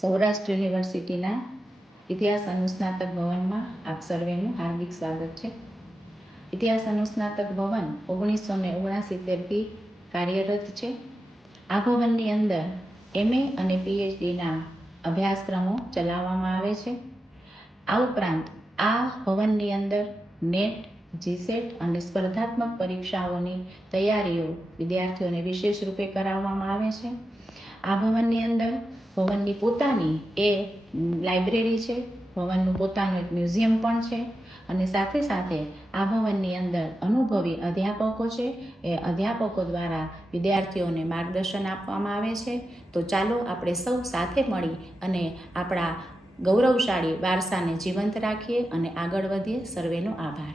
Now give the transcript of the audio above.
સૌરાષ્ટ્ર યુનિવર્સિટીના ઇતિહાસ અનુસ્નાતક ભવનમાં આપ સર્વેનું હાર્દિક સ્વાગત છે. ઇતિહાસ અનુસ્નાતક ભવન 1969થી કાર્યરત છે. આ ભવનની અંદર MA અને PhDના અભ્યાસક્રમો ચલાવવામાં આવે છે. આ ઉપરાંત આ ભવનની અંદર નેટ, GSET અને સ્પર્ધાત્મક પરીક્ષાઓની તૈયારીઓ વિદ્યાર્થીઓને વિશેષ રૂપે કરાવવામાં આવે છે. આ ભવનની અંદર ભવનની પોતાની લાઇબ્રેરી છે, ભવનનું પોતાનું એક મ્યુઝિયમ પણ છે અને સાથે સાથે આ ભવનની અંદર અનુભવી અધ્યાપકો છે. એ અધ્યાપકો દ્વારા વિદ્યાર્થીઓને માર્ગદર્શન આપવામાં આવે છે. તો ચાલો આપણે સૌ સાથે મળી અને આપણા ગૌરવશાળી વારસાને જીવંત રાખીએ અને આગળ વધીએ. સર્વેનો આભાર.